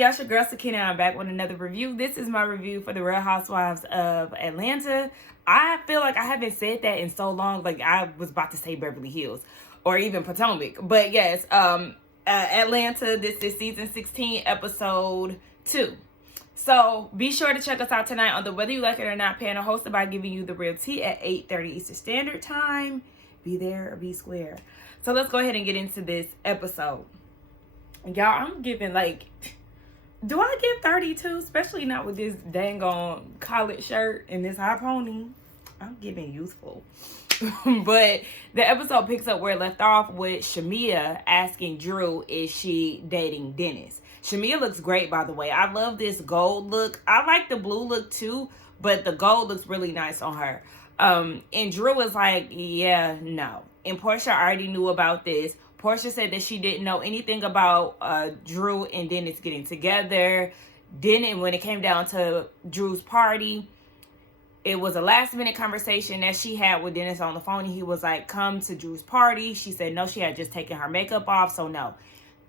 y'all? It's your girl Sakina. I'm back with another review. This is my review for the Real Housewives of Atlanta. I feel like I haven't said that in so long. Like I was about to say Beverly Hills or even Potomac. But yes, Atlanta. This is season 16, episode 2. So be sure to check us out tonight on the Whether You Like It or Not panel, hosted by Giving You the Real Tea at 8:30 Eastern Standard Time. Be there or be square. So let's go ahead and get into this episode. Y'all, I'm giving like, do I give 32? Especially not with this dang on collared shirt and this high pony. I'm giving youthful. But the episode picks up where it left off with Shamia asking Drew, is she dating Dennis? Shamia looks great, by the way. I love this gold look. I like the blue look too, but the gold looks really nice on her. And Drew was like, yeah, no. And Porsha already knew about this. Porsha said that she didn't know anything about Drew and Dennis getting together. When it came down to Drew's party, it was a last minute conversation that she had with Dennis on the phone. He was like, come to Drew's party. She said no, she had just taken her makeup off, so no.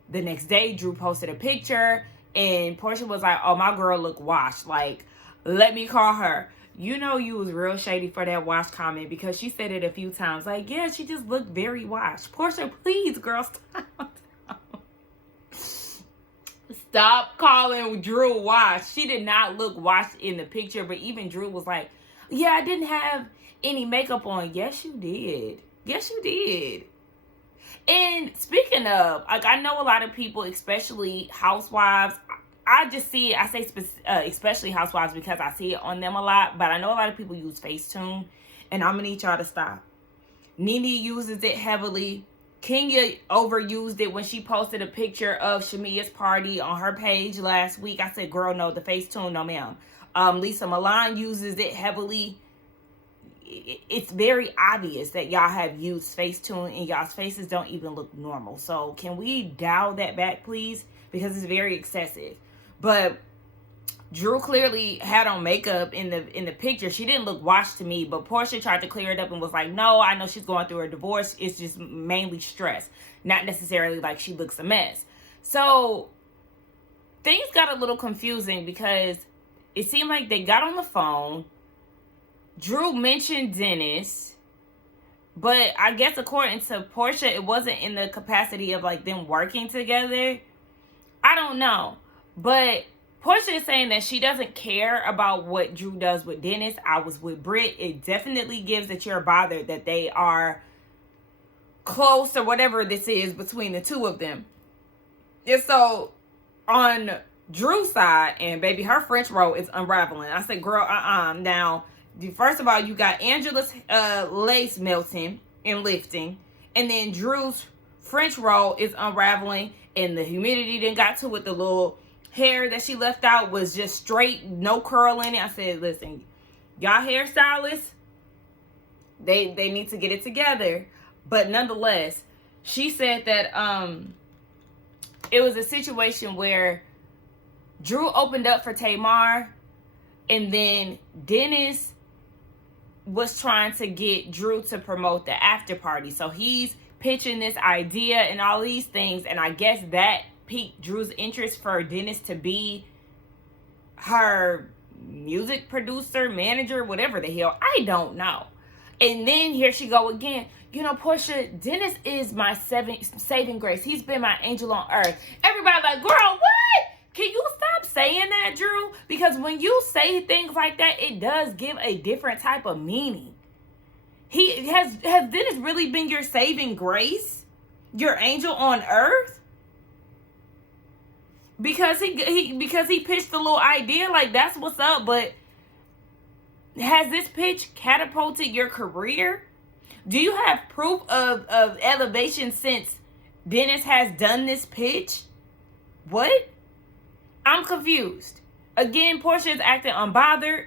The next day, Drew posted a picture and Porsha was like, oh, my girl look washed. Like, let me call her. You know you was real shady for that wash comment because she said it a few times. Like, yeah, she just looked very washed. Porsha, please, girl, stop. Stop calling Drew washed. She did not look washed in the picture, but even Drew was like, yeah, I didn't have any makeup on. Yes, you did. Yes, you did. And speaking of, like, I know a lot of people, especially housewives, I just see it, I say especially housewives because I see it on them a lot, but I know a lot of people use Facetune, and I'm going to need y'all to stop. Nene uses it heavily. Kenya overused it when she posted a picture of Shamia's party on her page last week. I said, girl, no, the Facetune, no ma'am. Lisa Milan uses it heavily. It's very obvious that y'all have used Facetune and y'all's faces don't even look normal. So can we dial that back, please? Because it's very excessive. But Drew clearly had on makeup in the picture. She didn't look washed to me, but Porsha tried to clear it up and was like, no, I know she's going through a divorce. It's just mainly stress, not necessarily like she looks a mess. So things got a little confusing because it seemed like they got on the phone. Drew mentioned Dennis, but I guess according to Porsha, it wasn't in the capacity of like them working together. I don't know. But Porsha is saying that she doesn't care about what Drew does with Dennis. I was with Britt. It definitely gives that you're bothered that they are close or whatever this is between the two of them. And so on Drew's side, and baby, her French roll is unraveling. I said, girl, Now, first of all, you got Angela's lace melting and lifting. And then Drew's French roll is unraveling. And the humidity then got to it. The little hair that she left out was just straight, no curl in it. I said, listen, y'all hairstylists, they need to get it together. But nonetheless, she said that it was a situation where Drew opened up for Tamar, and then Dennis was trying to get Drew to promote the after party. So he's pitching this idea and all these things, and I guess that piqued Drew's interest for Dennis to be her music producer, manager, whatever the hell. I don't know. And then here she go again. You know, Porsha, Dennis is my saving grace. He's been my angel on earth. Everybody like, girl, what? Can you stop saying that, Drew? Because when you say things like that, it does give a different type of meaning. Has Dennis really been your saving grace? Your angel on earth? Because he pitched the little idea, like that's what's up, but has this pitch catapulted your career? Do you have proof of elevation since Dennis has done this pitch? What? I'm confused. Again, Porsha is acting unbothered,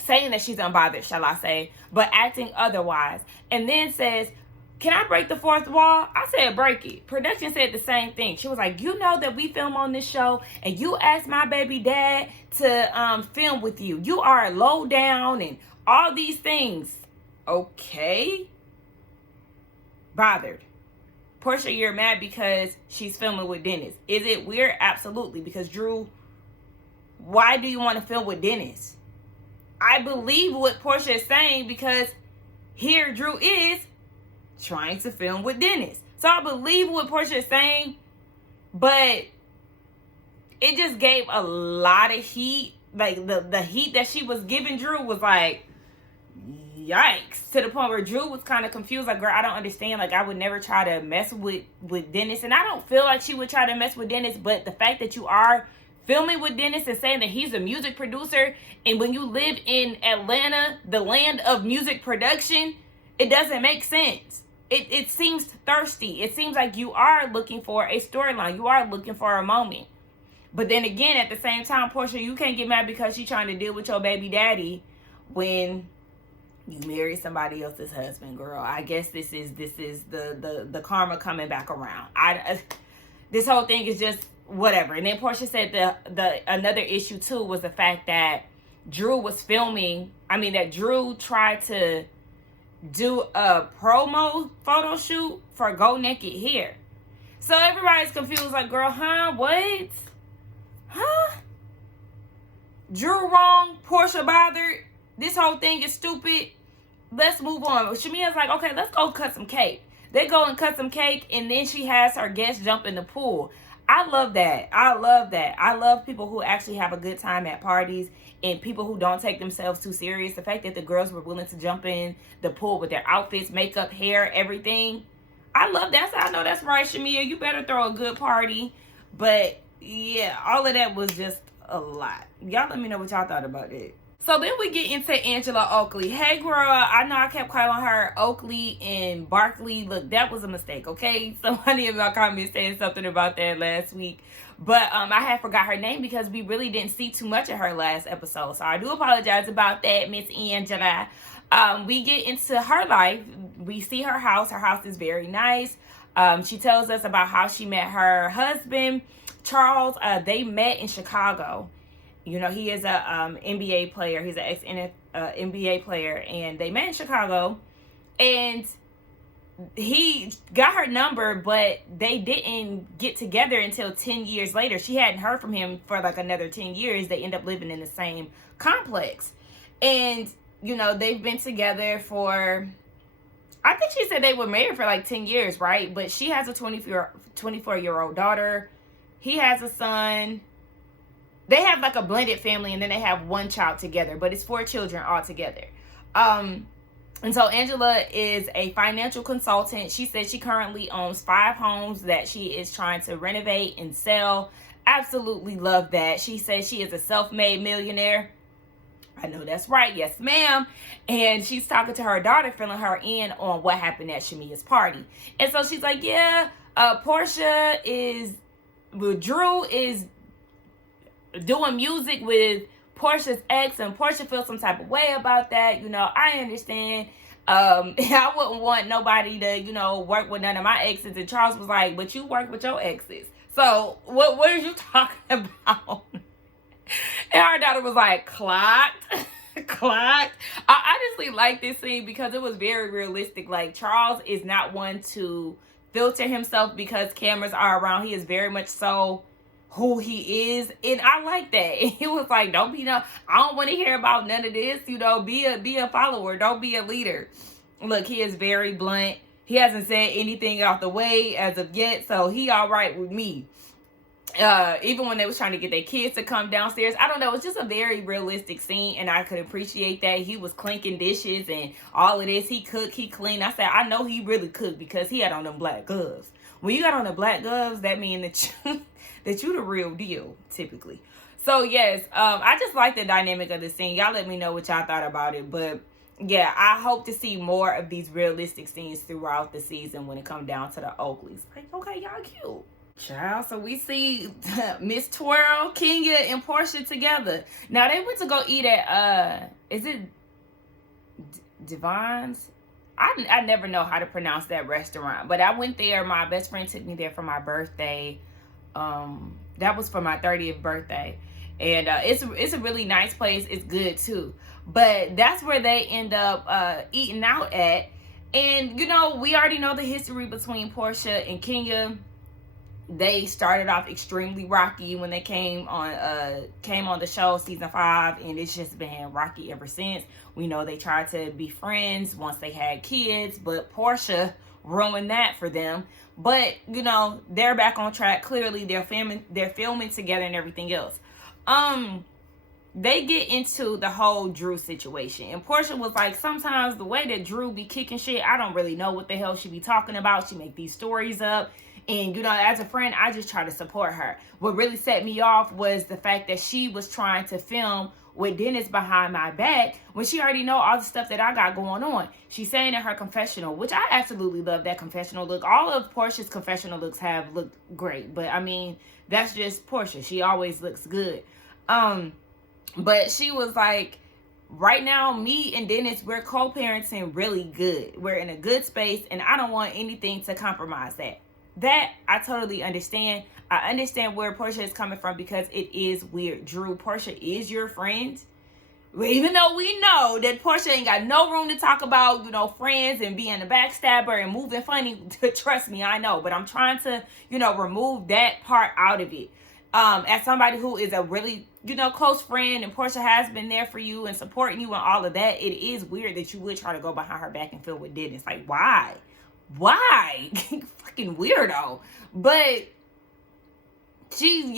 saying that she's unbothered, shall I say, but acting otherwise. And then says, can I break the fourth wall? I said, break it. Production said the same thing. She was like, you know that we film on this show and you asked my baby dad to film with you. You are low down and all these things. Okay. Bothered. Porsha, you're mad because she's filming with Dennis. Is it weird? Absolutely. Because Drew, why do you want to film with Dennis? I believe what Porsha is saying because here Drew is trying to film with Dennis. So I believe what Porsha is saying, but it just gave a lot of heat. Like the heat that she was giving Drew was like, yikes, to the point where Drew was kind of confused. Like, girl, I don't understand. Like, I would never try to mess with Dennis. And I don't feel like she would try to mess with Dennis. But the fact that you are filming with Dennis and saying that he's a music producer, and when you live in Atlanta, the land of music production, it doesn't make sense. It seems thirsty. It seems like you are looking for a storyline. You are looking for a moment. But then again, at the same time, Porsha, you can't get mad because she's trying to deal with your baby daddy when you marry somebody else's husband, girl. I guess this is the karma coming back around. This whole thing is just whatever. And then Porsha said the another issue too was the fact that Drew was filming. I mean, that Drew tried to do a promo photo shoot for Go Naked Hair. So everybody's confused, like, girl, huh? What? Huh? Drew wrong, Porsha bothered. This whole thing is stupid. Let's move on. Shamia's like, okay, let's go cut some cake. They go and cut some cake, and then she has her guests jump in the pool. I love that. I love that. I love people who actually have a good time at parties and people who don't take themselves too serious. The fact that the girls were willing to jump in the pool with their outfits, makeup, hair, everything. I love that. So I know that's right, Shamia. You better throw a good party. But yeah, all of that was just a lot. Y'all let me know what y'all thought about it. So then we get into Angela Oakley. Hey, girl, I know I kept calling her Oakley and Barkley. Look, that was a mistake, okay? Somebody in my comments saying something about that last week. But I had forgot her name because we really didn't see too much of her last episode. So I do apologize about that, Miss Angela. We get into her life. We see her house. Her house is very nice. She tells us about how she met her husband, Charles. They met in Chicago. You know, he is a NBA player. He's an ex-NBA player. And they met in Chicago. And he got her number, but they didn't get together until 10 years later. She hadn't heard from him for like another 10 years. They end up living in the same complex. And, you know, they've been together for, I think she said they were married for like 10 years, right? But she has a 24-year-old daughter. He has a son. They have like a blended family, and then they have one child together, but it's 4 children all together. And so Angela is a financial consultant. She said she currently owns 5 homes that she is trying to renovate and sell. Absolutely love that. She says she is a self-made millionaire. I know that's right. Yes, ma'am. And she's talking to her daughter, filling her in on what happened at Shamia's party. And so she's like, yeah, Porsha is, well, Drew is doing music with Portia's ex, and Porsha feels some type of way about that. You know, I understand. I wouldn't want nobody to, you know, work with none of my exes. And Charles was like, but you work with your exes. So what are you talking about? And her daughter was like, clocked. Clocked. I honestly like this scene because it was very realistic. Like, Charles is not one to filter himself because cameras are around. He is very much so who he is, and I like that. And he was like, don't be I don't want to hear about none of this, you know, be a follower, don't be a leader. Look, he is very blunt. He hasn't said anything out the way as of yet, so he all right with me. Even when they was trying to get their kids to come downstairs, I don't know, it's just a very realistic scene, and I could appreciate that. He was clinking dishes and all of this. He cooked, he cleaned. I said, I know he really cooked because he had on them black gloves. When you got on the black gloves, that means that you the real deal, typically. So yes, I just like the dynamic of the scene. Y'all let me know what y'all thought about it. But yeah, I hope to see more of these realistic scenes throughout the season when it comes down to the Oakleys. Like, okay, y'all cute. Child, so we see Miss Twirl, Kenya, and Porsha together. Now they went to go eat at is it Devon's? I never know how to pronounce that restaurant, but I went there. My best friend took me there for my birthday. That was for my 30th birthday, and it's a really nice place. It's good too, but that's where they end up eating out at. And, you know, we already know the history between Porsha and Kenya. They started off extremely rocky when they came on the show, season 5, and it's just been rocky ever since. We know they tried to be friends once they had kids, but Porsha ruined that for them. But, you know, they're back on track. Clearly, they're filming together and everything else. They get into the whole Drew situation. And Porsha was like, sometimes the way that Drew be kicking shit, I don't really know what the hell she be talking about. She make these stories up. And, you know, as a friend, I just try to support her. What really set me off was the fact that she was trying to film with Dennis behind my back when she already know all the stuff that I got going on. She's saying in her confessional, which I absolutely love that confessional look. All of Porsha's confessional looks have looked great. But, I mean, that's just Porsha. She always looks good. But she was like, right now, me and Dennis, we're co-parenting really good. We're in a good space, and I don't want anything to compromise that. That, I totally understand. I understand where Porsha is coming from because it is weird. Drew, Porsha is your friend. Even though we know that Porsha ain't got no room to talk about, you know, friends and being a backstabber and moving funny. Trust me, I know. But I'm trying to, you know, remove that part out of it. As somebody who is a really, you know, close friend, and Porsha has been there for you and supporting you and all of that, it is weird that you would try to go behind her back and feel with Dennis. Like, why? Fucking weirdo. But she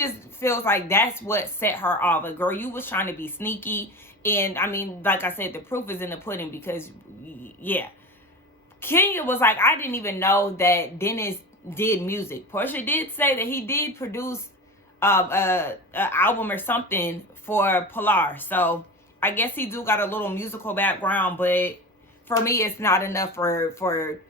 just feels like that's what set her off. Like, girl, you was trying to be sneaky. And, I mean, like I said, the proof is in the pudding because, yeah. Kenya was like, I didn't even know that Dennis did music. Porsha did say that he did produce a album or something for Pilar. So I guess he do got a little musical background, but for me it's not enough for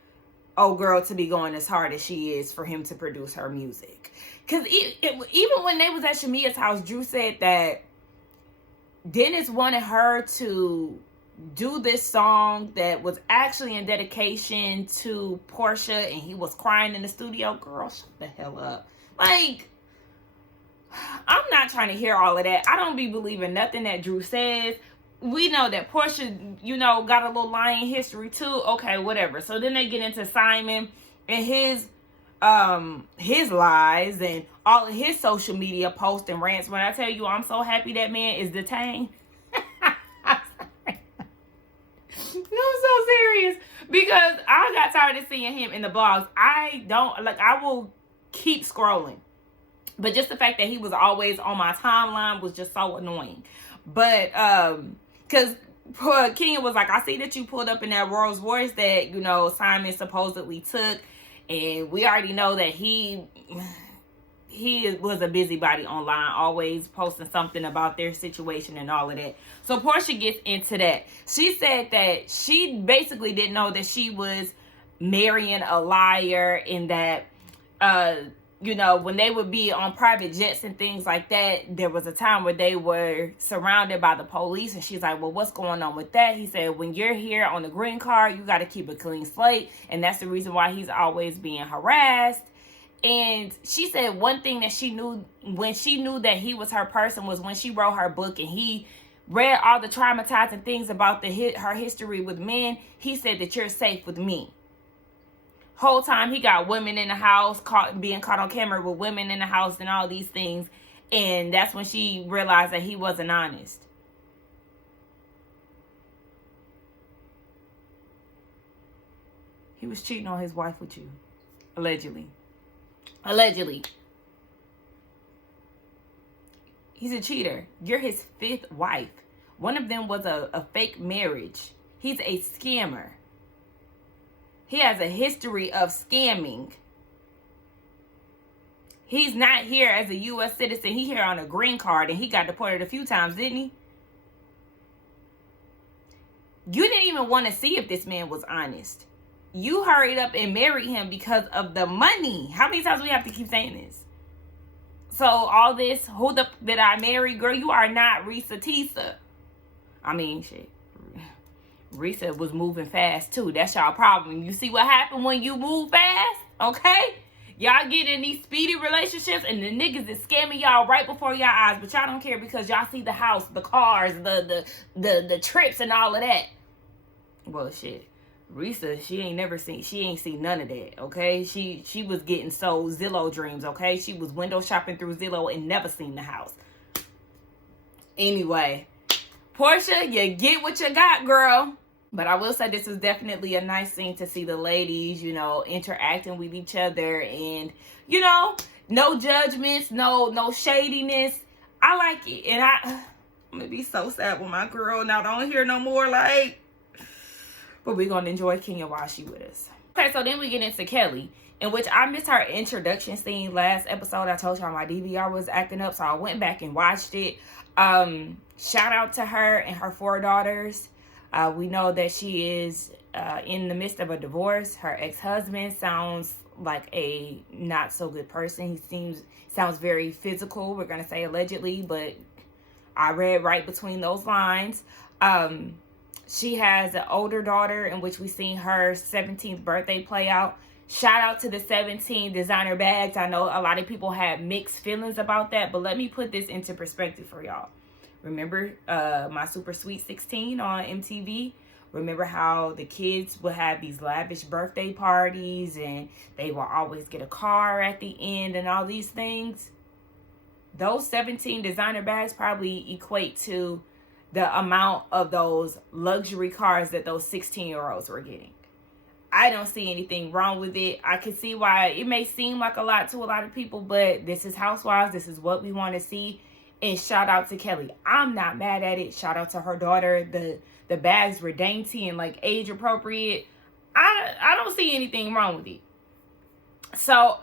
old girl to be going as hard as she is for him to produce her music. Because even when they was at Shamia's house, Drew said that Dennis wanted her to do this song that was actually in dedication to Porsha, and he was crying in the studio. Girl, shut the hell up. Like, I'm not trying to hear all of that. I don't be believing nothing that Drew says. We know that Porsha, you know, got a little lying history too. Okay, whatever. So then they get into Simon and his lies and all of his social media posts and rants. When I tell you I'm so happy that man is detained. No, I'm so serious. Because I got tired of seeing him in the blogs. I will keep scrolling. But just the fact that he was always on my timeline was just so annoying. But, because Kenya was like, I see that you pulled up in that Rolls Royce that, you know, Simon supposedly took. And we already know that he was a busybody online, always posting something about their situation and all of that. So Porsha gets into that. She said that she basically didn't know that she was marrying a liar, and that, you know, when they would be on private jets and things like that, there was a time where they were surrounded by the police. And she's like, well, what's going on with that? He said, when you're here on the green card, you got to keep a clean slate. And that's the reason why he's always being harassed. And she said one thing that she knew when she knew that he was her person was when she wrote her book and he read all the traumatizing things about her history with men. He said that you're safe with me. Whole time he got women in the house, being caught on camera with women in the house and all these things. And that's when she realized that he wasn't honest. He was cheating on his wife with you. Allegedly. He's a cheater. You're his 5th wife. One of them was a fake marriage. He's a scammer. He has a history of scamming. He's not here as a U.S. citizen. He's here on a green card, and he got deported a few times, didn't he? You didn't even want to see if this man was honest. You hurried up and married him because of the money. How many times do we have to keep saying this? So all this, who did I marry? Girl, you are not Risa Tisa. I mean, shit. Risa was moving fast too. That's y'all problem. You see what happened when you move fast? Okay? Y'all get in these speedy relationships and the niggas is scamming y'all right before y'all eyes. But y'all don't care because y'all see the house, the cars, the trips and all of that. Well, shit. Risa, she ain't seen none of that, okay? She was getting sold Zillow dreams, okay? She was window shopping through Zillow and never seen the house. Anyway, Porsha, you get what you got, girl. But I will say this was definitely a nice scene to see the ladies, you know, interacting with each other and, you know, no judgments, no shadiness. I like it. And I'm gonna be so sad with my girl now. Don't hear no more, like, but we're gonna enjoy Kenya while she with us. Okay, so then we get into Kelly, in which I missed her introduction scene last episode. I told y'all my DVR was acting up, so I went back and watched it. Shout out to her and her 4 daughters. We know that she is in the midst of a divorce. Her ex-husband sounds like a not so good person. He sounds very physical. We're gonna say allegedly, but I read right between those lines. She has an older daughter in which we seen her 17th birthday play out. Shout out to the 17 designer bags. I know a lot of people had mixed feelings about that, but let me put this into perspective for y'all. Remember my Super Sweet 16 on MTV? Remember how the kids would have these lavish birthday parties and they will always get a car at the end and all these things? Those 17 designer bags probably equate to the amount of those luxury cars that those 16-year-olds were getting. I don't see anything wrong with it. I can see why it may seem like a lot to a lot of people, but this is Housewives. This is what we want to see. And shout out to Kelly. I'm not mad at it. Shout out to her daughter. The bags were dainty and like age appropriate. I don't see anything wrong with it. So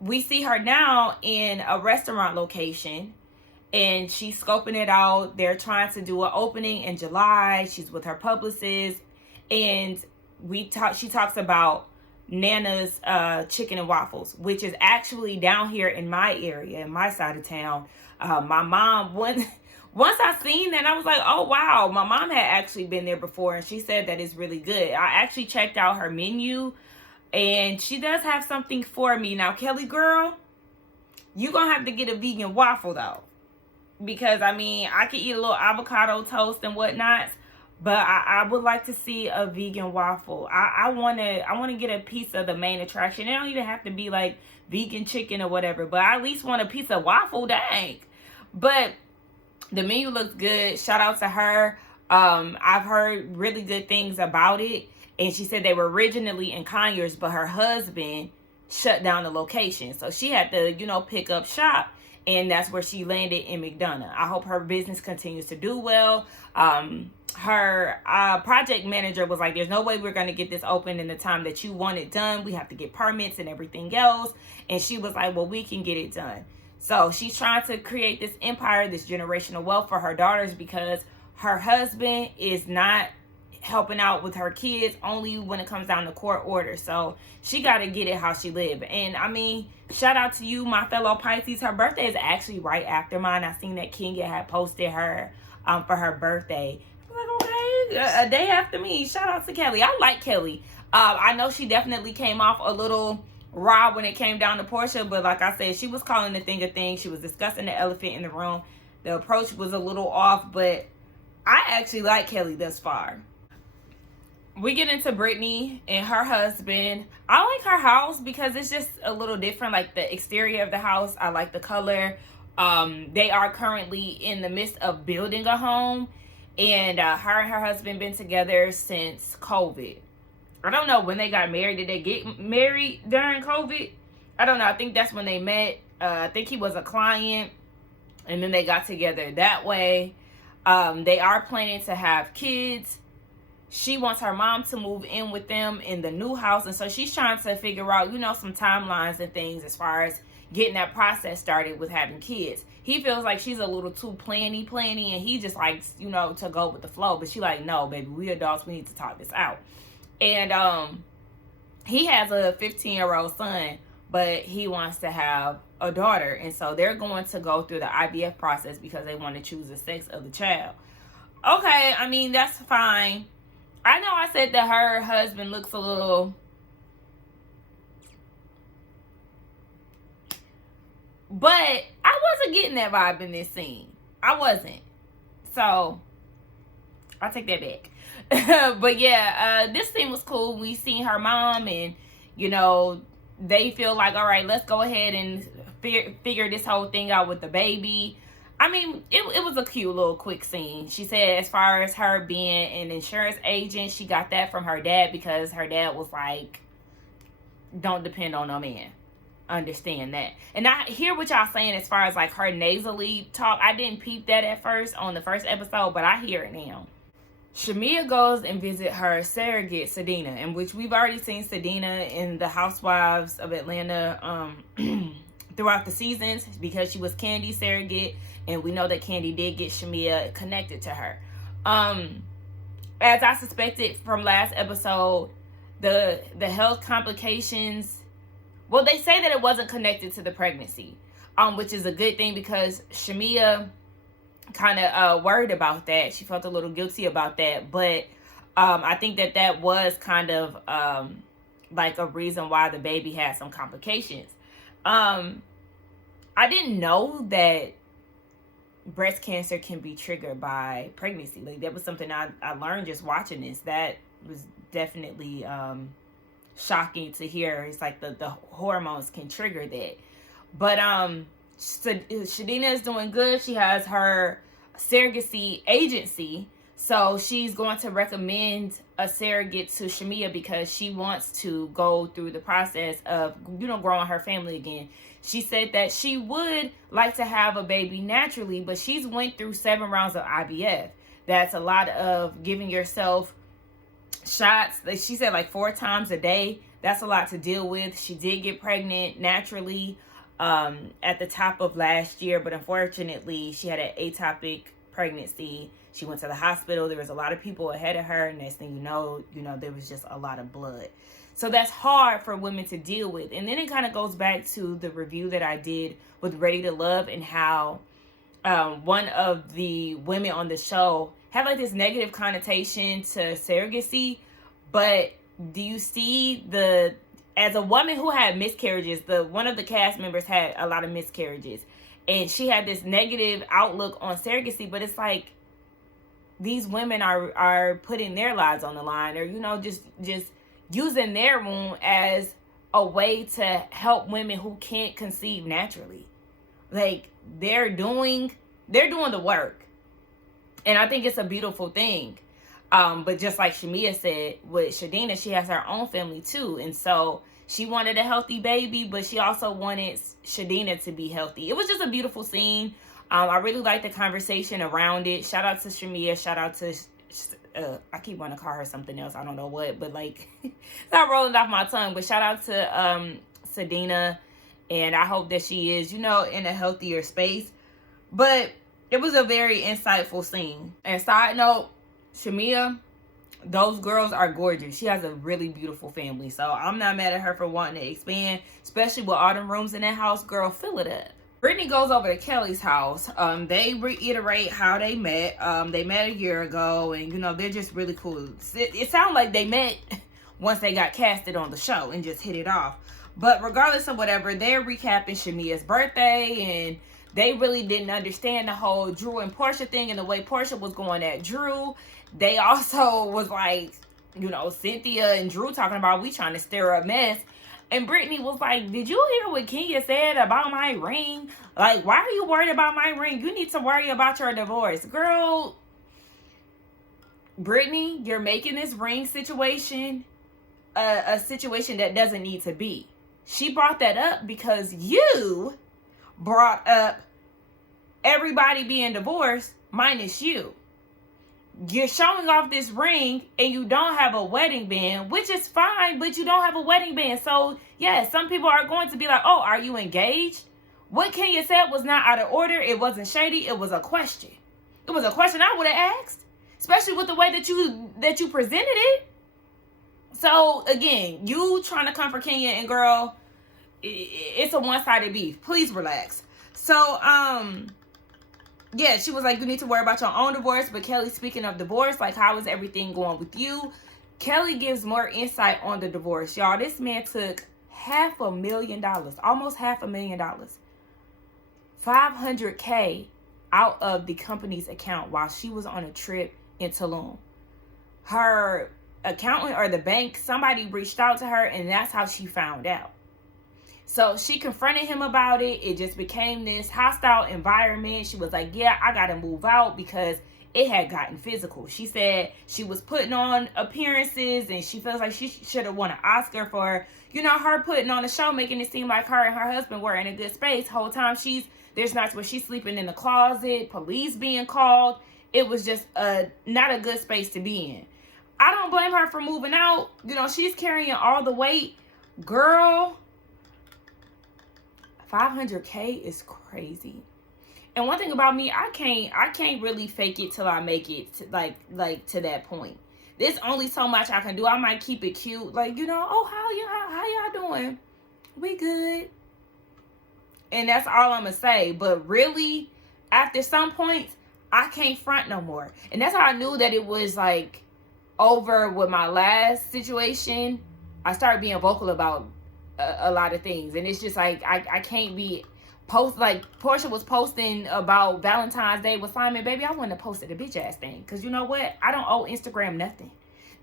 we see her now in a restaurant location and she's scoping it out. They're trying to do an opening in July. She's with her publicist and she talks about Nana's chicken and waffles, which is actually down here in my area, in my side of town. My mom, once I seen that, I was like, oh wow, my mom had actually been there before and she said that it's really good. I actually checked out her menu and she does have something for me. Now, Kelly girl, you gonna have to get a vegan waffle though, because I mean, I could eat a little avocado toast and whatnot, but I would like to see a vegan waffle. I want to get a piece of the main attraction. It don't even have to be like vegan chicken or whatever, but I at least want a piece of waffle, dang. But the menu looks good. Shout out to her. I've heard really good things about it. And she said they were originally in Conyers, but her husband shut down the location. So she had to, you know, pick up shop. And that's where she landed in McDonough. I hope her business continues to do well. Her project manager was like, there's no way we're going to get this open in the time that you want it done. We have to get permits and everything else. And she was like, well, we can get it done. So she's trying to create this empire, this generational wealth for her daughters, because her husband is not helping out with her kids only when it comes down to court orders. So she got to get it how she live. And I mean, shout out to you, my fellow Pisces. Her birthday is actually right after mine. I seen that Kenya had posted her for her birthday. I was like, okay, a day after me. Shout out to Kelly. I like Kelly. I know she definitely came off a little raw when it came down to Porsha, but like I said, she was calling the thing a thing. She was discussing the elephant in the room. The approach was a little off, but I actually like Kelly thus far. We get into Brittany and her husband. I like her house because it's just a little different. Like the exterior of the house, I like the color. They are currently in the midst of building a home, and her and her husband been together since COVID. I don't know when they got married. Did they get married during COVID? I don't know. I think that's when they met. I think he was a client, and then they got together that way. They are planning to have kids. She wants her mom to move in with them in the new house. And so she's trying to figure out, you know, some timelines and things as far as getting that process started with having kids. He feels like she's a little too planny, and he just likes, you know, to go with the flow. But she like, no, baby, we adults, we need to talk this out. And he has a 15-year-old son, but he wants to have a daughter. And so they're going to go through the IVF process because they want to choose the sex of the child. Okay, I mean, that's fine. I know I said that her husband looks a little, but I wasn't getting that vibe in this scene. I wasn't. So, I'll take that back. But yeah, this scene was cool. We seen her mom, and they feel like, all right, let's go ahead and figure this whole thing out with the baby. I mean, it was a cute little quick scene. She said as far as her being an insurance agent, she got that from her dad because her dad was like, don't depend on no man. Understand that. And I hear what y'all saying as far as like her nasally talk. I didn't peep that at first on the first episode, but I hear it now. Shamea goes and visit her surrogate, Sadina, in which we've already seen Sadina in the Housewives of Atlanta throughout the seasons because she was Candy's surrogate, and we know that Candy did get Shamea connected to her. As I suspected from last episode, the health complications, well, they say that it wasn't connected to the pregnancy, which is a good thing because Shamea kind of worried about that. She felt a little guilty about that, but I think that was kind of like a reason why the baby had some complications. I didn't know that breast cancer can be triggered by pregnancy. Like, that was something I learned just watching this. That was definitely shocking to hear. It's like the hormones can trigger that. But Shadina is doing good. She has her surrogacy agency, so she's going to recommend a surrogate to Shamea because she wants to go through the process of growing her family again. She said that she would like to have a baby naturally, but she's went through 7 rounds of IVF. That's a lot of giving yourself shots. She said like 4 times a day. That's a lot to deal with. She did get pregnant naturally at the top of last year, but unfortunately she had an ectopic pregnancy. She went to the hospital. There was a lot of people ahead of her, and next thing you know, there was just a lot of blood. So that's hard for women to deal with. And then it kind of goes back to the review that I did with Ready to Love, and how one of the women on the show had like this negative connotation to surrogacy. But do you see as a woman who had miscarriages, one of the cast members had a lot of miscarriages, and she had this negative outlook on surrogacy. But it's like, these women are putting their lives on the line, or just using their womb as a way to help women who can't conceive naturally. Like, they're doing the work, and I think it's a beautiful thing. But just like Shamea said with Shadina, she has her own family too, and so she wanted a healthy baby, but she also wanted Shadina to be healthy. It was just a beautiful scene. I really liked the conversation around it. Shout out to Shamea. Shout out to I keep wanting to call her something else. I don't know what, but like, it's not rolling off my tongue. But shout out to Sadina, and I hope that she is, in a healthier space. But it was a very insightful scene. And side note, Shamea, those girls are gorgeous. She has a really beautiful family, so I'm not mad at her for wanting to expand, especially with all them rooms in that house. Girl, fill it up. Brittany goes over to Kelly's house. They reiterate how they met. They met a year ago, and they're just really cool. It sounds like they met once they got casted on the show and just hit it off. But regardless of whatever, they're recapping Shamea's birthday, and they really didn't understand the whole Drew and Porsha thing and the way Porsha was going at Drew. They also was like, Cynthia and Drew talking about, we trying to stir up mess. And Brittany was like, did you hear what Kenya said about my ring? Like, why are you worried about my ring? You need to worry about your divorce. Girl, Brittany, you're making this ring situation a situation that doesn't need to be. She brought that up because you brought up everybody being divorced minus you. You're showing off this ring and you don't have a wedding band, which is fine, but you don't have a wedding band. So, yeah, some people are going to be like, oh, are you engaged? What Kenya said was not out of order. It wasn't shady. It was a question. It was a question I would have asked, especially with the way that you presented it. So, again, you trying to come for Kenya, and girl, it's a one-sided beef. Please relax. So, yeah, she was like, you need to worry about your own divorce. But Kelly, speaking of divorce, like, how is everything going with you? Kelly gives more insight on the divorce. Y'all, this man took $500,000, almost $500,000, $500K out of the company's account while she was on a trip in Tulum. her accountant or the bank, somebody reached out to her, and that's how she found out. So she confronted him about it. It just became this hostile environment. She was like, yeah, I gotta move out because it had gotten physical. She said she was putting on appearances and she feels like she should have won an Oscar for, her putting on a show, making it seem like her and her husband were in a good space. Whole time there's nights where she's sleeping in the closet, police being called. It was just not a good space to be in. I don't blame her for moving out. She's carrying all the weight. Girl, $500K is crazy. And one thing about me, I can't really fake it till I make it to, like to that point. There's only so much I can do. I might keep it cute, like, oh, how y'all doing? We good. And that's all I'm gonna say. But really, after some points, I can't front no more. And that's how I knew that it was like over with my last situation. I started being vocal about a lot of things, and it's just like I can't be like Porsha was posting about Valentine's Day with Simon. Baby, I wouldn't have posted a bitch ass thing, because you know what, I don't owe Instagram nothing.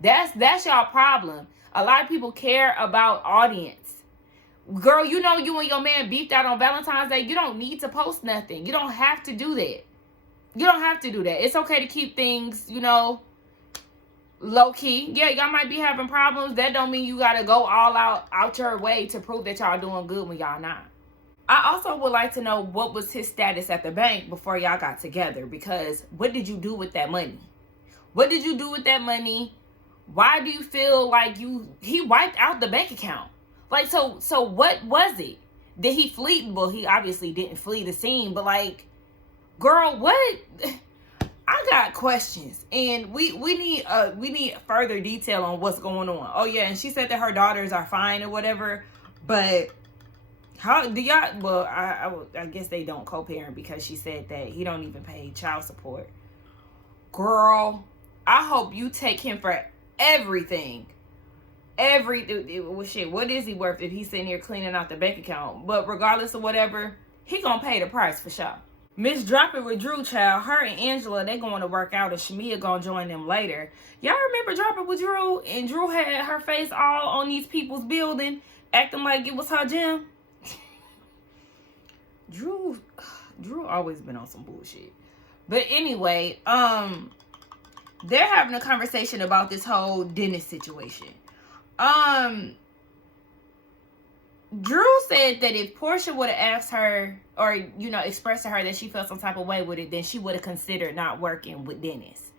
That's y'all problem. A lot of people care about audience. Girl, you and your man beefed out on Valentine's Day. You don't need to post nothing. You don't have to do that. It's okay to keep things low key. Yeah, y'all might be having problems. That don't mean you gotta go all out your way to prove that y'all doing good when y'all not. I also would like to know what was his status at the bank before y'all got together, because what did you do with that money? What did you do with that money? Why do you feel like he wiped out the bank account? Like, so what was it? Did he flee? Well, he obviously didn't flee the scene, but like, girl, what? I got questions, and we need further detail on what's going on. Oh yeah, and she said that her daughters are fine or whatever, but how do y'all? Well, I guess they don't co-parent, because she said that he don't even pay child support. Girl, I hope you take him for everything. Shit, what is he worth if he's sitting here cleaning out the bank account? But regardless of whatever, he gonna pay the price for sure. Miss Drop It with Drew, child. Her and Angela, they going to work out, and Shamia gonna join them later. Y'all remember Drop It with Drew? And Drew had her face all on these people's building, acting like it was her gym. Drew always been on some bullshit. But anyway, they're having a conversation about this whole Dennis situation. Drew said that if Porsha would have asked her, or expressed to her that she felt some type of way with it, then she would have considered not working with Dennis.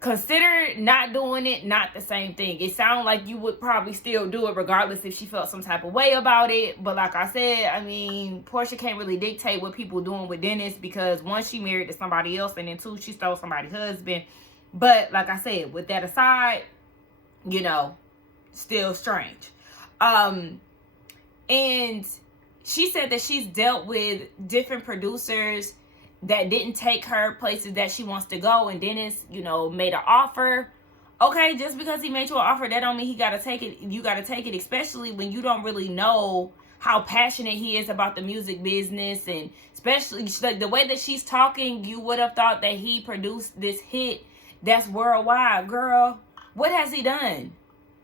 Consider not doing it, not the same thing. It sounds like you would probably still do it regardless if she felt some type of way about it. But like I said, I mean, Porsha can't really dictate what people doing with Dennis, because one, she married to somebody else, and then two, she stole somebody's husband. But like I said, with that aside, still strange. And she said that she's dealt with different producers that didn't take her places that she wants to go, and Dennis, made an offer. Okay, just because he made you an offer, that don't mean he gotta take it. You gotta take it, especially when you don't really know how passionate he is about the music business, and especially like the way that she's talking, you would have thought that he produced this hit that's worldwide. Girl, what has he done?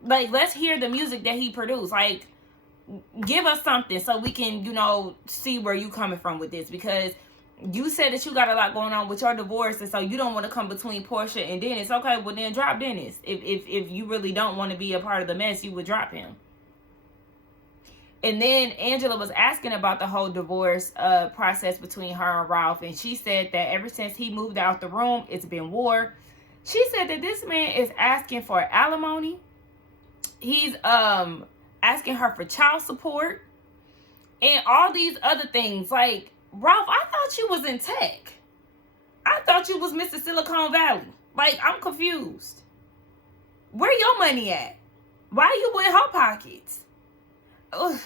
Like, let's hear the music that he produced. Like, give us something so we can, see where you coming from with this, because you said that you got a lot going on with your divorce, and so you don't want to come between Porsha and Dennis. Okay, well then drop Dennis. If you really don't want to be a part of the mess, you would drop him. And then Angela was asking about the whole divorce process between her and Ralph, and she said that ever since he moved out the room, it's been war. She said that this man is asking for alimony. He's asking her for child support and all these other things. Like, Ralph, I thought you was in tech. I thought you was Mr. Silicon Valley. Like, I'm confused. Where your money at? Why you in her pockets? Ugh.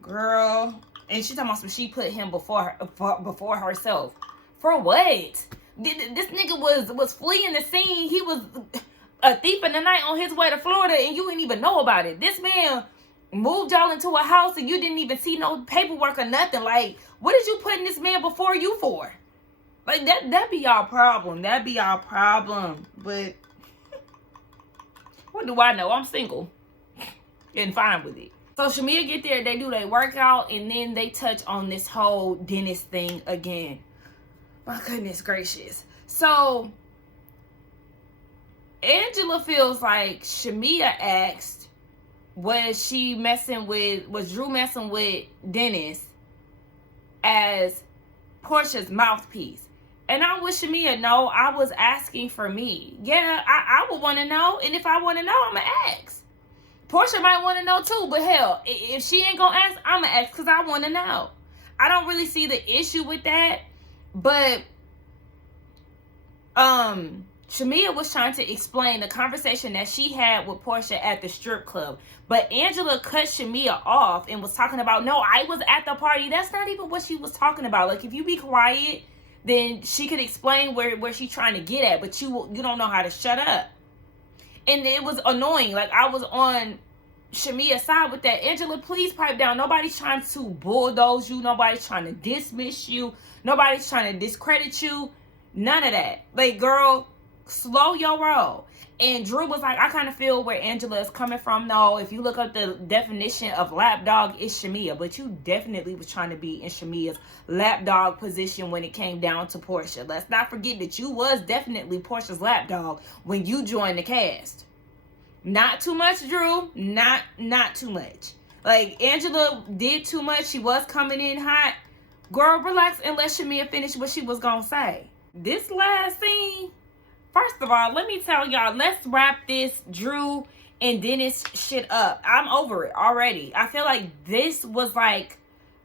Girl. And she talking about she put him before herself. For what? This nigga was fleeing the scene. He was a thief in the night on his way to Florida, and you didn't even know about it. This man moved y'all into a house and you didn't even see no paperwork or nothing. Like, what did you putting this man before you for? Like, that be y'all problem. That be y'all problem. But What do I know? I'm single and fine with it. So Shamia get there, they do their workout, and then they touch on this whole Dennis thing again. My goodness gracious. So Angela feels like Shamia asked, was Drew messing with Dennis as Porsha's mouthpiece? And I with Shamia, no, I was asking for me. Yeah, I would want to know. And if I want to know, I'm going to ask. Porsha might want to know too, but hell, if she ain't going to ask, I'm going to ask because I want to know. I don't really see the issue with that. But Shamia was trying to explain the conversation that she had with Porsha at the strip club. But Angela cut Shamia off and was talking about, no, I was at the party. That's not even what she was talking about. Like, if you be quiet, then she could explain where she's trying to get at, but you don't know how to shut up. And it was annoying. Like, I was on Shamia's side with that. Angela, please pipe down. Nobody's trying to bulldoze you. Nobody's trying to dismiss you. Nobody's trying to discredit you. None of that. Like, girl, slow your roll. And Drew was like, I kind of feel where Angela is coming from. No, if you look up the definition of lapdog, it's Shamia. But you definitely was trying to be in Shamia's lapdog position when it came down to Porsha. Let's not forget that you was definitely Porsha's lapdog when you joined the cast. Not too much, Drew. Not too much. Like, Angela did too much. She was coming in hot. Girl, relax and let Shamia finish what she was going to say. This last scene, first of all, let me tell y'all, let's wrap this Drew and Dennis shit up. I'm over it already. I feel like this was like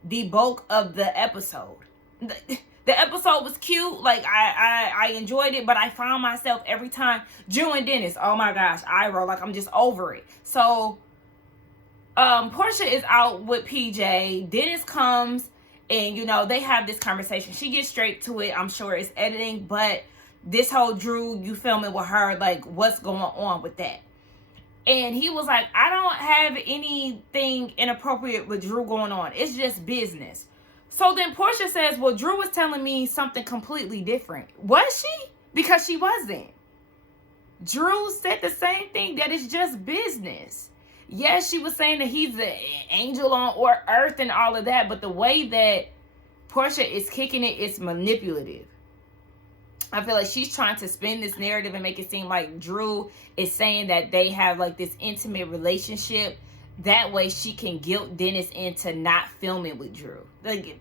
the bulk of the episode. The episode was cute. Like, I enjoyed it, but I found myself every time, Drew and Dennis, oh my gosh, I roll. Like, I'm just over it. So, Porsha is out with PJ. Dennis comes and, you know, they have this conversation. She gets straight to it. I'm sure it's editing, but this whole Drew, you filming with her, like, what's going on with that? And he was like, I don't have anything inappropriate with Drew going on. It's just business. So then Porsha says, well, Drew was telling me something completely different. Was she? Because she wasn't. Drew said the same thing, that it's just business. Yes, she was saying that he's an angel on earth and all of that, but the way that Porsha is kicking it, it's manipulative. I feel like she's trying to spin this narrative and make it seem like Drew is saying that they have like this intimate relationship. That way she can guilt Dennis into not filming with Drew. Like,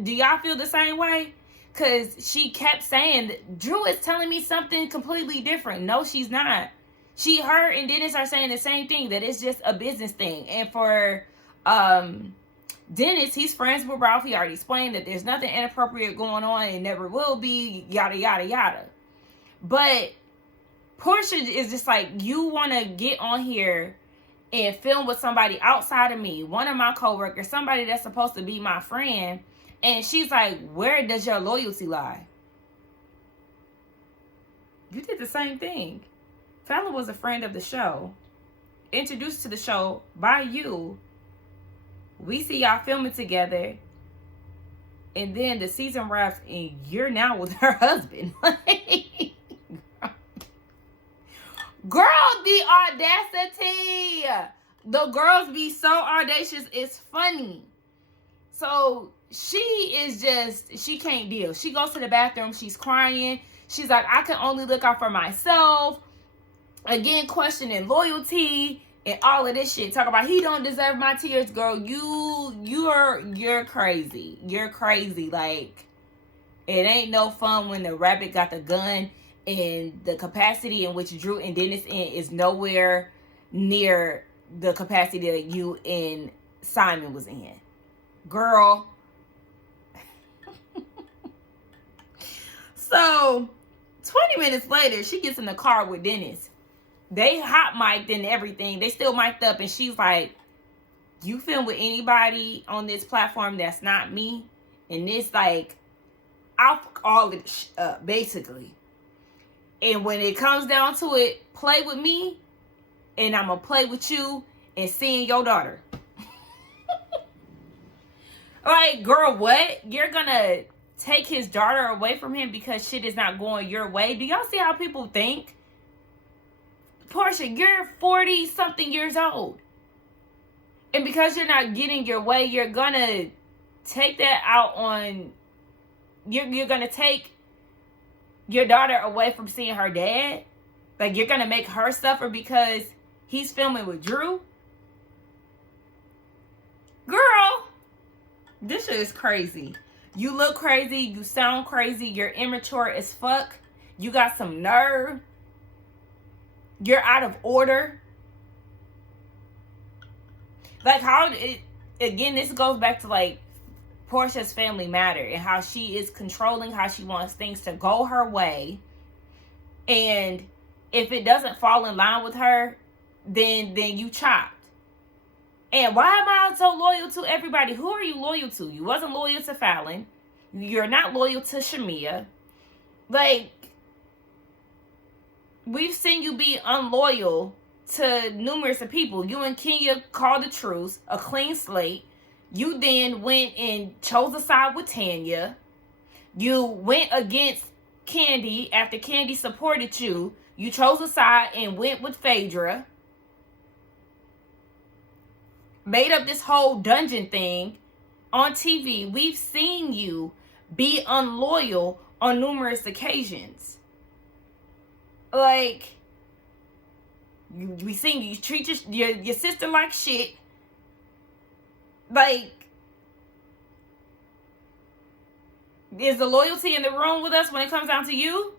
do y'all feel the same way? Because she kept saying that Drew is telling me something completely different. No, she's not. Her and Dennis are saying the same thing, that it's just a business thing. And for Dennis, he's friends with Ralph. He already explained that there's nothing inappropriate going on and never will be, yada, yada, yada. But Porsha is just like, you want to get on here and film with somebody outside of me, one of my coworkers, somebody that's supposed to be my friend. And she's like, where does your loyalty lie? You did the same thing. Fallon was a friend of the show, introduced to the show by you. We see y'all filming together, and then the season wraps, and you're now with her husband. Girl, the audacity. The girls be so audacious, it's funny. So she can't deal. She goes to the bathroom, she's crying. She's like, I can only look out for myself. Again, questioning loyalty and all of this shit. Talk about he don't deserve my tears, girl. You're crazy. You're crazy. Like, it ain't no fun when the rabbit got the gun, and the capacity in which Drew and Dennis in is nowhere near the capacity that you and Simon was in. Girl. So 20 minutes later, she gets in the car with Dennis. They hot mic'd and everything. They still mic'd up. And she's like, you film with anybody on this platform that's not me? And it's like, I'll fuck all of this up, basically. And when it comes down to it, play with me. And I'm going to play with you and seeing your daughter. Like, girl, what? You're going to take his daughter away from him because shit is not going your way? Do y'all see how people think? Porsha, you're 40-something years old. And because you're not getting your way, you're going to take that out on... You're going to take your daughter away from seeing her dad. Like, you're going to make her suffer because he's filming with Drew. Girl, this shit is crazy. You look crazy. You sound crazy. You're immature as fuck. You got some nerve. You're out of order. Like, how it... Again, this goes back to, like, Porsha's family matter and how she is controlling, how she wants things to go her way. And if it doesn't fall in line with her, then you chopped. And why am I so loyal to everybody? Who are you loyal to? You wasn't loyal to Fallon. You're not loyal to Shamia. Like, we've seen you be unloyal to numerous of people. You and Kenya called the truce, a clean slate. You then went and chose a side with Tanya. You went against Kandi after Kandi supported you. You chose a side and went with Phaedra. Made up this whole dungeon thing on TV. We've seen you be unloyal on numerous occasions. Like, we seen you treat your sister like shit. Like, is the loyalty in the room with us when it comes down to you?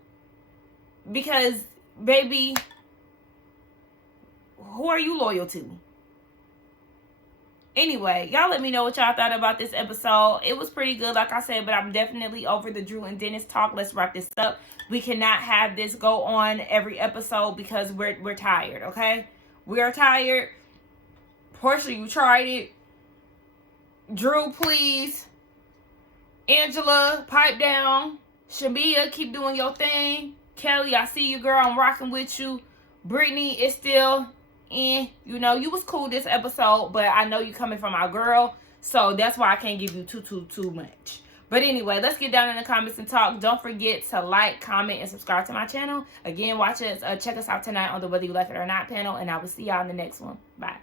Because, baby, who are you loyal to? Anyway, y'all let me know what y'all thought about this episode. It was pretty good, like I said, but I'm definitely over the Drew and Dennis talk. Let's wrap this up. We cannot have this go on every episode because we're tired, okay? We are tired. Porsha, you tried it. Drew, please. Angela, pipe down. Shamia, keep doing your thing. Kelly, I see you, girl. I'm rocking with you. Brittany is still in. You know, you was cool this episode, but I know you coming from our girl, so that's why I can't give you too much. But anyway, let's get down in the comments and talk. Don't forget to like, comment, and subscribe to my channel. Again, check us out tonight on the Whether You Like It or Not panel, and I will see y'all in the next one. Bye.